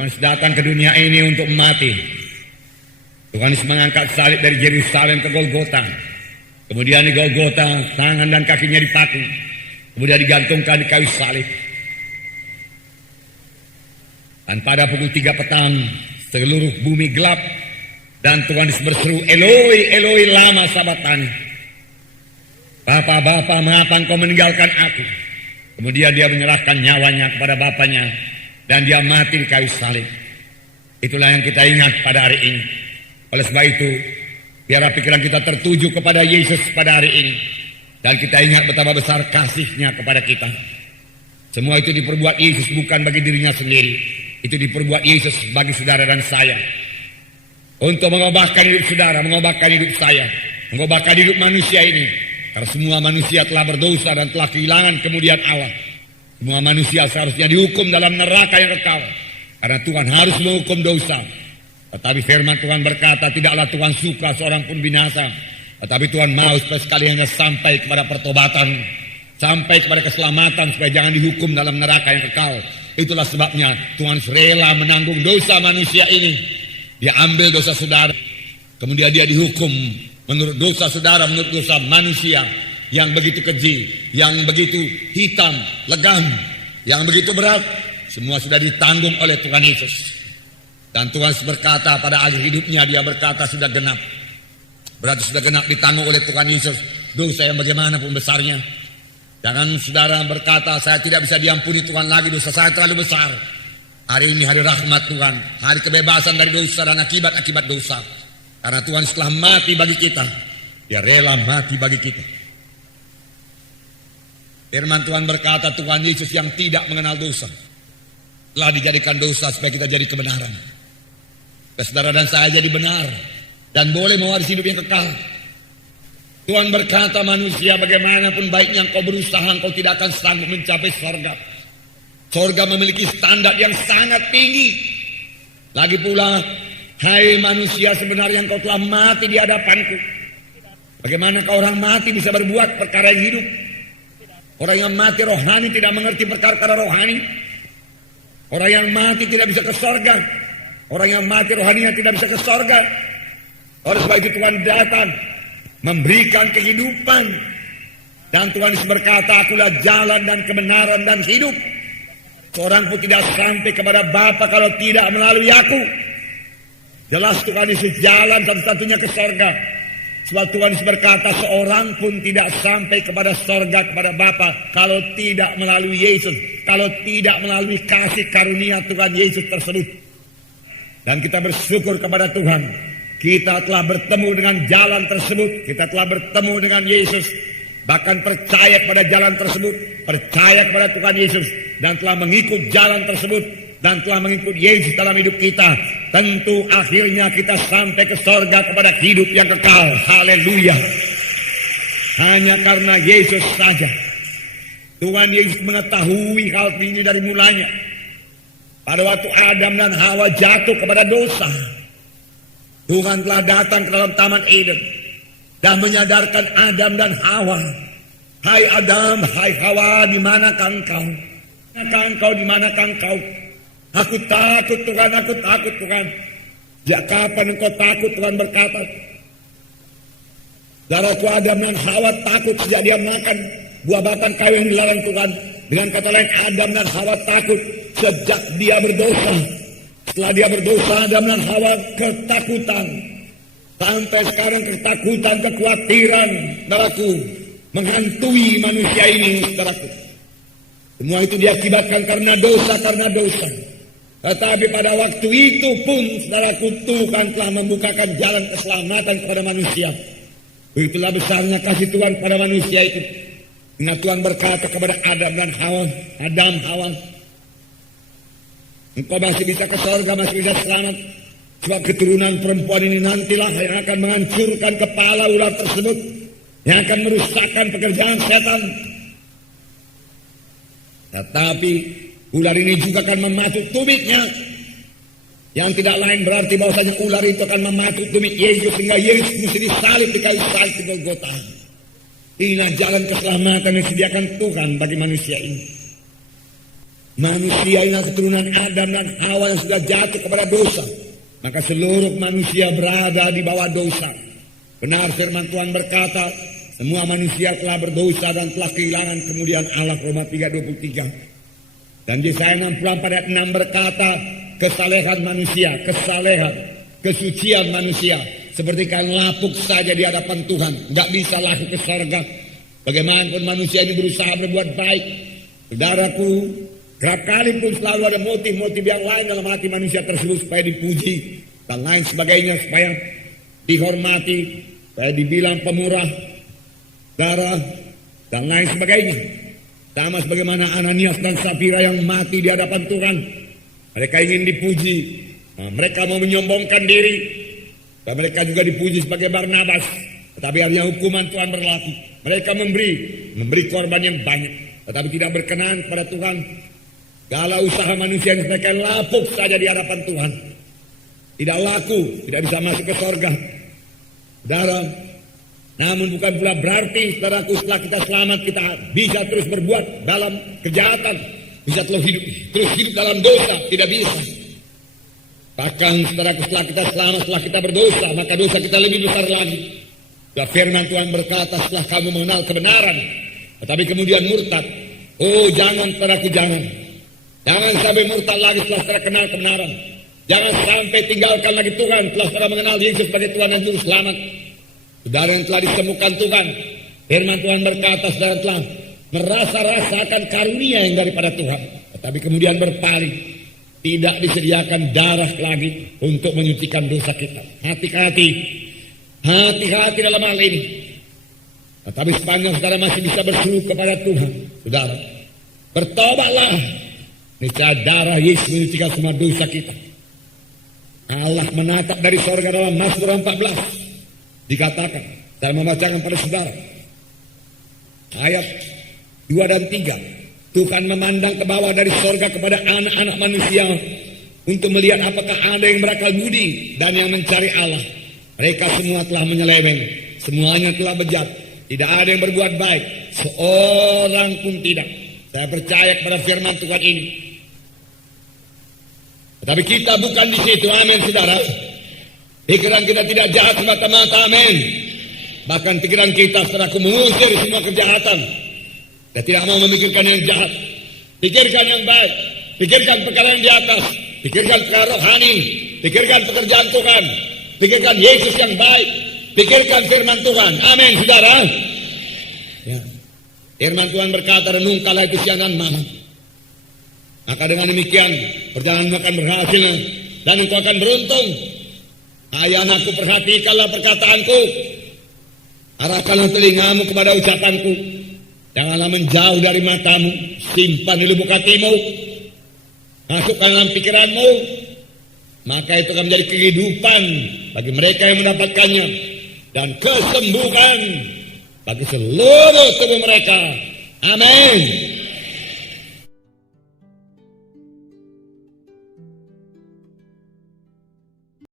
Tuhan Yesus datang ke dunia ini untuk mati. Tuhan Yesus mengangkat salib dari Yerusalem ke Golgota. Kemudian di Golgota tangan dan kakinya dipaku. Kemudian digantungkan di kayu salib. Dan pada pukul 3 petang seluruh bumi gelap. Dan Tuhan Yesus berseru, Eloi, Eloi lama sabachthani. Bapa, mengapa engkau meninggalkan aku? Kemudian dia menyerahkan nyawanya kepada Bapanya. Dan dia mati di kayu salib. Itulah yang kita ingat pada hari ini. Oleh sebab itu, biarlah pikiran kita tertuju kepada Yesus pada hari ini. Dan kita ingat betapa besar kasih-Nya kepada kita. Semua itu diperbuat Yesus bukan bagi dirinya sendiri. Itu diperbuat Yesus bagi saudara dan saya. Untuk mengubahkan hidup saudara, mengubahkan hidup saya. Mengubahkan hidup manusia ini. Karena semua manusia telah berdosa dan telah kehilangan kemuliaan Allah. Semua manusia seharusnya dihukum dalam neraka yang kekal. Karena Tuhan harus menghukum dosa. Tetapi firman Tuhan berkata, tidaklah Tuhan suka seorang pun binasa. Tetapi Tuhan mau supaya sekaliannya sampai kepada pertobatan. Sampai kepada keselamatan supaya jangan dihukum dalam neraka yang kekal. Itulah sebabnya Tuhan rela menanggung dosa manusia ini. Dia ambil dosa saudara. Kemudian dia dihukum menurut dosa saudara, menurut dosa manusia. Yang begitu keji, yang begitu hitam, legam, yang begitu berat. Semua sudah ditanggung oleh Tuhan Yesus. Dan Tuhan berkata pada akhir hidupnya, dia berkata sudah genap. Berarti sudah genap ditanggung oleh Tuhan Yesus. Dosa yang bagaimanapun besarnya. Jangan saudara berkata, saya tidak bisa diampuni Tuhan lagi, dosa saya terlalu besar. Hari ini hari rahmat Tuhan. Hari kebebasan dari dosa dan akibat-akibat dosa. Karena Tuhan setelah mati bagi kita, dia rela mati bagi kita. Firman Tuhan berkata, Tuhan Yesus yang tidak mengenal dosa telah dijadikan dosa supaya kita jadi kebenaran. Saudara dan saya jadi benar dan boleh mewarisi hidup yang kekal. Tuhan berkata, manusia bagaimanapun baiknya engkau berusaha, engkau tidak akan sanggup mencapai surga. Surga memiliki standar yang sangat tinggi. Lagi pula, hai manusia, sebenarnya engkau telah mati di hadapanku. Bagaimana kau orang mati bisa berbuat perkara yang hidup? Orang yang mati rohani tidak mengerti perkara-perkara rohani. Orang yang mati tidak bisa ke surga. Orang yang mati rohaninya tidak bisa ke surga. Oleh sebab itu Tuhan datang memberikan kehidupan. Dan Tuhan berkata, akulah jalan dan kebenaran dan hidup. Seorang pun tidak sampai kepada Bapa kalau tidak melalui aku. Jelas Tuhan Yesus jalan satu-satunya ke surga. Sebab Tuhan Yesus berkata, seorang pun tidak sampai kepada surga, kepada Bapa kalau tidak melalui Yesus. Kalau tidak melalui kasih karunia Tuhan Yesus tersebut. Dan kita bersyukur kepada Tuhan. Kita telah bertemu dengan jalan tersebut. Kita telah bertemu dengan Yesus. Bahkan percaya kepada jalan tersebut. Percaya kepada Tuhan Yesus. Dan telah mengikut jalan tersebut. Dan telah mengikut Yesus dalam hidup kita. Tentu akhirnya kita sampai ke surga kepada hidup yang kekal. Haleluya. Hanya karena Yesus saja. Tuhan Yesus mengetahui hal ini dari mulanya. Pada waktu Adam dan Hawa jatuh kepada dosa, Tuhan telah datang ke dalam Taman Eden dan menyadarkan Adam dan Hawa. Hai Adam, hai Hawa, di manakah engkau? Di manakah engkau? Aku takut Tuhan, aku takut Tuhan. Sejak kapan engkau takut? Tuhan berkata. Saudaraku, Adam dan Hawa takut sejak dia makan buah batang kayu yang dilarang Tuhan. Dengan kata lain, Adam dan Hawa takut sejak dia berdosa. Setelah dia berdosa, Adam dan Hawa ketakutan. Sampai sekarang ketakutan, kekhawatiran, saudaraku, menghantui manusia ini, saudaraku. Semua itu diakibatkan karena dosa. Tetapi pada waktu itu pun, saudaraku, Tuhan telah membukakan jalan keselamatan kepada manusia. Itulah besarnya kasih Tuhan pada manusia itu. Nah, Tuhan berkata kepada Adam dan Hawa, Adam, Hawa, engkau masih bisa ke surga, masih bisa selamat. Sebab keturunan perempuan ini nantilah yang akan menghancurkan kepala ular tersebut, yang akan merusakkan pekerjaan setan. Tetapi ular ini juga akan mematuk tumitnya. Yang tidak lain berarti bahwasanya ular itu akan mematuk tumit Yesus sehingga Yesus mesti disalib di kayu salib di Golgota. Inilah jalan keselamatan yang disediakan Tuhan bagi manusia ini. manusia inilah keturunan Adam dan Hawa yang sudah jatuh kepada dosa. Maka seluruh manusia berada di bawah dosa. Benar firman Tuhan berkata, semua manusia telah berdosa dan telah kehilangan kemuliaan Allah. Roma 3:23. Dan Yesaya 64 ayat 6 berkata, kesalehan manusia, kesalehan, kesucian manusia seperti kain lapuk saja di hadapan Tuhan, nggak bisa laku ke surga. Bagaimanapun manusia ini berusaha berbuat baik, saudaraku, kerap kali pun selalu ada motif-motif yang lain dalam hati manusia tersebut supaya dipuji dan lain sebagainya, supaya dihormati, supaya dibilang pemurah, darah dan lain sebagainya. Sama sebagaimana Ananias dan Safira yang mati di hadapan Tuhan. Mereka ingin dipuji, mereka mau menyombongkan diri, dan mereka juga dipuji sebagai Barnabas. Tetapi akhirnya hukuman Tuhan berlaku. Mereka memberi korban yang banyak, tetapi tidak berkenan kepada Tuhan. Segala usaha manusia yang mereka lapuk saja di hadapan Tuhan, tidak laku, tidak bisa masuk ke surga. Saudara, namun bukan pula berarti saudaraku setelah kita selamat kita bisa terus berbuat dalam kejahatan, bisa terus hidup dalam dosa, tidak bisa. Bahkan saudaraku setelah kita selamat, setelah kita berdosa, maka dosa kita lebih besar lagi. Ya, firman Tuhan berkata, setelah kamu mengenal kebenaran, tetapi kemudian murtad. Oh jangan saudaraku, jangan sampai murtad lagi setelah saudara kenal kebenaran. Jangan sampai tinggalkan lagi Tuhan setelah saudara mengenal Yesus sebagai Tuhan dan Juru Selamat. Saudara yang telah disembuhkan Tuhan, firman Tuhan berkata, saudara telah merasa-rasakan karunia yang daripada Tuhan, tetapi kemudian berpaling, tidak disediakan darah lagi untuk menyucikan dosa kita. Hati-hati dalam hal ini. Tetapi sepanjang saudara masih bisa berseru kepada Tuhan, saudara, bertobatlah, niscaya darah Yesus menyucikan semua dosa kita. Allah menatap dari sorga dalam Mazmur 14. Dikatakan, saya membacakan pada saudara, ayat 2 dan 3. Tuhan memandang ke bawah dari sorga kepada anak-anak manusia untuk melihat apakah ada yang berakal budi dan yang mencari Allah. Mereka semua telah menyeleweng, semuanya telah bejat, tidak ada yang berbuat baik, seorang pun tidak. Saya percaya kepada firman Tuhan ini. Tetapi kita bukan di situ, amin saudara. Pikiran kita tidak jahat semata-mata, amin. Bahkan pikiran kita saudaraku mengusir semua kejahatan. Kita tidak mau memikirkan yang jahat. Pikirkan yang baik. Pikirkan perkara yang di atas. Pikirkan perkara rohani. Pikirkan pekerjaan Tuhan. Pikirkan Yesus yang baik. Pikirkan firman Tuhan, amin saudara. Ya. Firman Tuhan berkata, renungkanlah itu siang dan malam. Maka dengan demikian perjalanan akan berhasil dan engkau akan beruntung. Hai anakku, perhatikanlah perkataanku, arahkanlah telingamu kepada ucapanku, janganlah menjauh dari matamu, simpan di lubuk hatimu, masukkan dalam pikiranmu, maka itu akan menjadi kehidupan bagi mereka yang mendapatkannya dan kesembuhan bagi seluruh tubuh mereka. Amin.